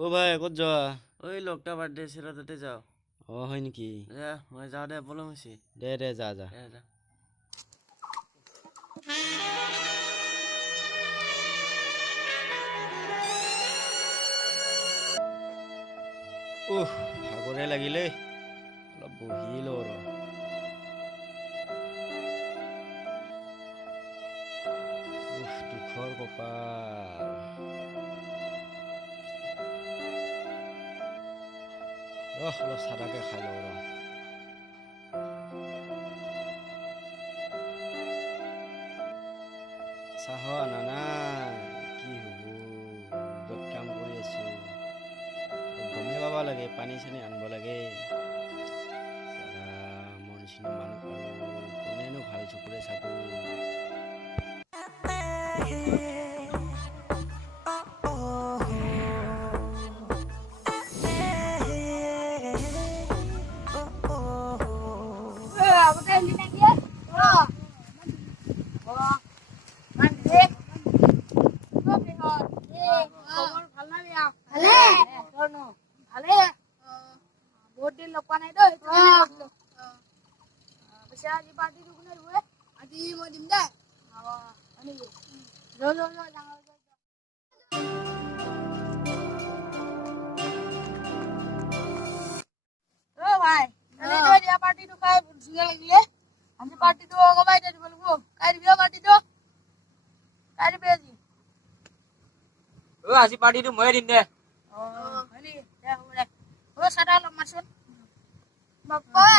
ও ভাই ক'ত যোৱা? ওই লোকটা বাৰ্থডে আছিল তাতে যাওঁ। হয় নেকি? মই যাওঁ দে, পলম হৈছে। দে যা যা। ভাগৰে লাগিলে, অলপ বহি লওঁ ৰ। দুখৰ কপাল। অলপ চাদাকে খাই লওঁ ৰ। চাহ আনা নাই, কি হ'ব? য'ত কাম কৰি আছো গমেই পাব লাগে, পানী চানী আনিব লাগে। মোৰ নিচিনা মানুহ আৰু কোনেনো ভাল চকুৰে চাব? আজি পাৰ্টিটো ময়ে দিম দে।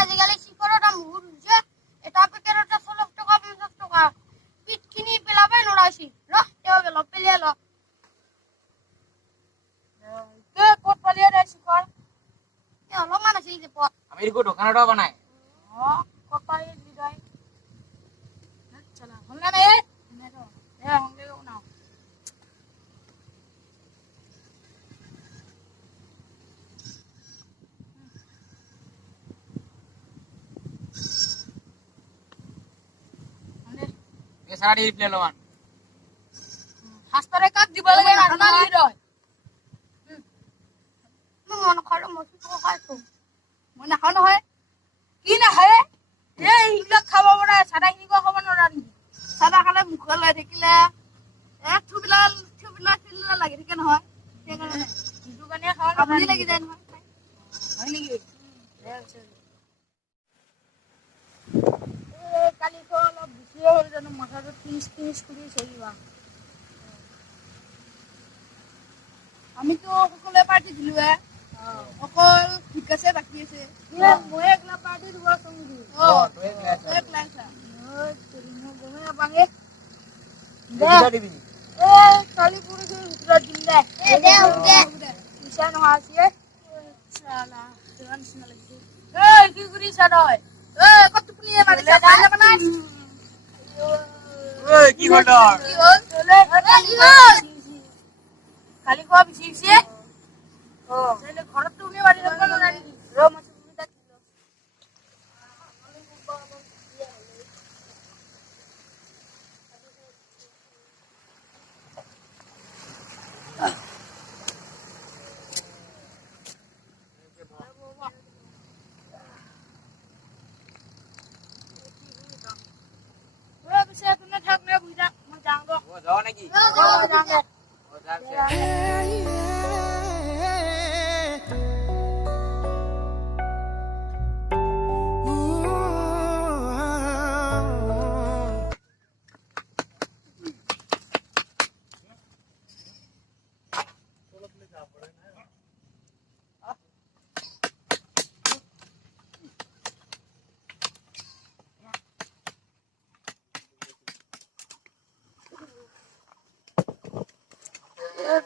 আজিকালি চিপৰৰ দাম বহুত হৈছে। এটা পেকেটতে 40 টকা 50 টকা। পিঠ খিনি পেলাবই নোৱাৰিছি। অলপ পেলিয়াই ল। ক'ত পালিয়ে দে চিপৰ? অলপমান আছিল যে পথ। আমি দেখো দোকানতো বনাই। ক'ত পালি দি তই? চলা হলনা নে? হংলে নাও। সারা দি প্লে লমান। হাস্তরে কাক দিব লাগে না লি রয়। মন খালো মসু তো খাইছো। মনে খাও নহয়। কি না হয়? হিগলা খাব বড়া সাদা হিগো খাব নরানি। সাদা খালে মুখ লয় থাকিলে থুবিলা লাগি থাকে নহয়। সেইকাৰণে হিজু কানে খাও আপুনি লাগি যায় নহয়। হয় নেকি? কালি তো অলপ বেছি হ'ল জানো মাথাটো টিনিছ কৰি চলিবা। আমিতো সকলোৱে পাৰ্টি দিলো অকল বিকাশে বাকী আছে। মই একলা পাৰ্টি দিব চংগি। তই একলাইছা। গমে নাপাঙে। দিবি। কালি পুৰুষে ভিতৰত দিম দে। দে। পইচা নহয় আছে। চালা দেৱান নিচিনা লাগিছে। কি কৰিছা তই? কত টোপনি মাৰিছা ভাল লগা নাই? কি হ'ল তোৰ? কি হ'ল? কালি কোৱা বিচিছে? ঘৰত তুমি মাৰি ল'ব নোৱাৰা নেকি? যাও নাকি?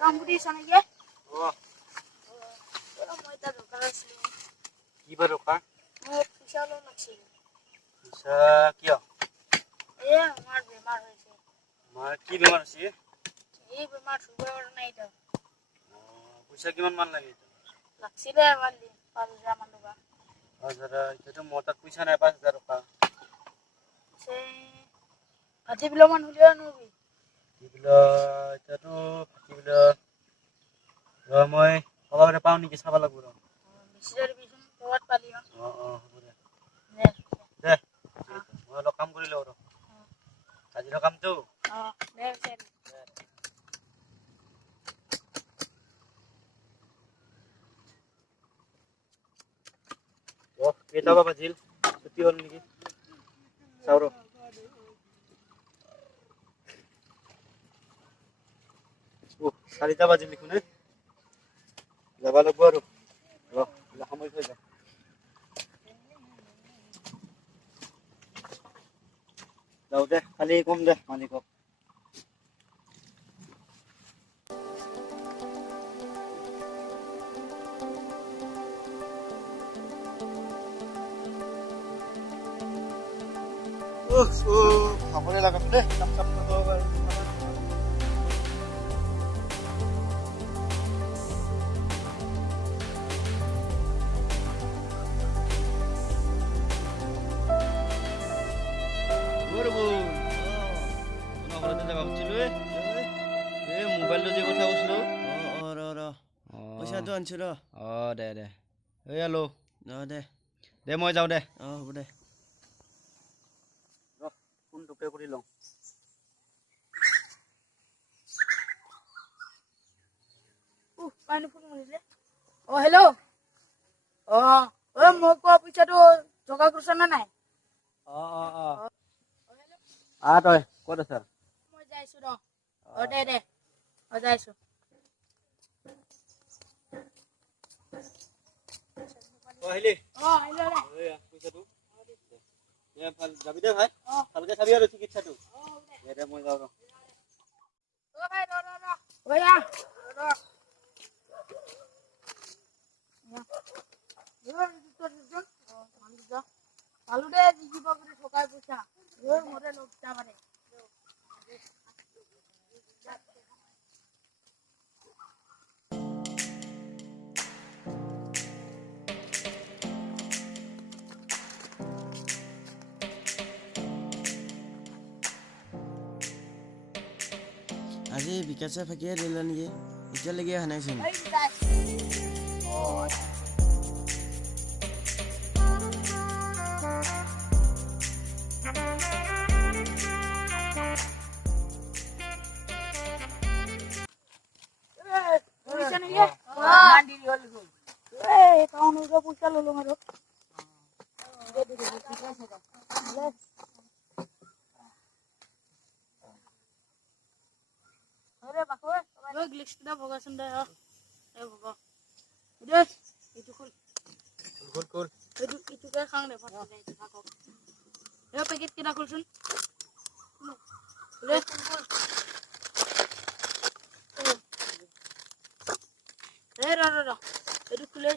কামুৰি চানেকে অ মই এটা দোকান আছিলো কি বাৰু দৰকাৰ মোক পইচা লোন আছিল পইচা কিয় আমাৰ বেমাৰ হয়েছে আমাৰ কি বেমাৰ হৈছে এই বেমার সুগার নাই তো পইচা কিমান মান লাগে লাগছিলে আমার 5,000 মান টকা 5,000 এতিয়াতো মোৰ তাত পইচা নাই 5,000 টকা সে কাটি বিলো মান হলিও নবি কি বোলে এতিয়াতো কি বোলে মই অলপ পাওঁ নেকি চাব লাগিব বিশাল বিশন কবাত পালি হ'ব দে দে দে মই অলপ কাম কৰি লওঁ আজিৰ কামটো দে কেইটা বাজিল ছুটি হ'ল নেকি চাওঁ ৰ 4টা বাজিল দেখোন যাব লাগিব আৰু সময় হৈ যায় যাওঁ দে খালি কম দে মালিকক খাবলৈ লগাম দে কাম চাম মোবাইলটো যে কথা কৈছিলো পইচাটো আনছো ৰ দে দে এই আলো দে দে মই যাওঁ দে হ'ব দে ফোনটোকে কৰি লওঁ পানী ফোন মাৰিলে হেল্ল' মই কোৱা পইচাটো যোগাৰ কৰিছ নে নাই তই ক'ত আছা মই যাইছো দে যাইছো আহিলি পইচাটো যাবি দে ভাই ভালকে চাবি আৰু চিকিৎসাটো দে মই যাওঁ ভালো দে জিকিব বুলি ঠকাই পইচা মৰে লোক যাবানে আজি বিকাশে ফাঁকিয়ে দিলে নেকি এতিয়ালৈকে অহা নাইচোন পইচা ললো আৰু ভগাচোন দে ভগা দে এইটো খুল এইটোকে খাওঁ দে থাকক পেকেট কেইটা খুলচোন এইটো খুলে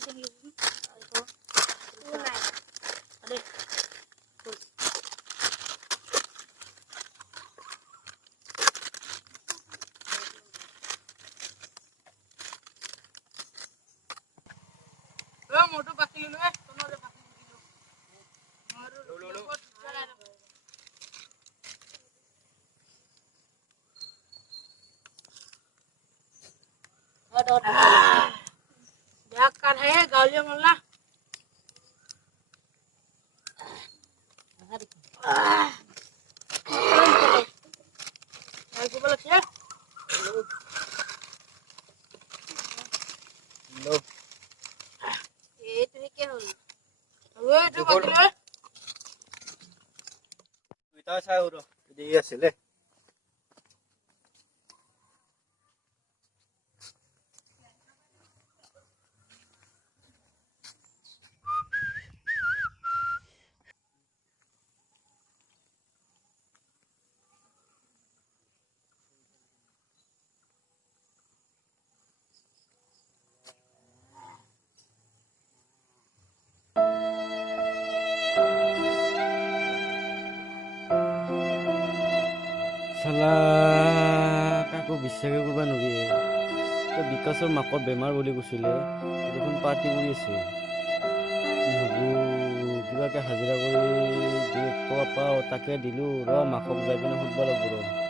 মোটো বাকি गावलिया मला আছিলে চালা কাকো বিশ্বাসে কৰিব নোৱাৰি তই বিকাশৰ মাকৰ বেমাৰ বুলি কৈছিলে দেখোন পাৰ্টি কৰি আছে কি হ'ব কিবাকে হাজিৰা কৰি 2 টকা পাওঁ তাকে দিলোঁ ৰ মাকক যাই পিনে সুধিব লাগিব ৰ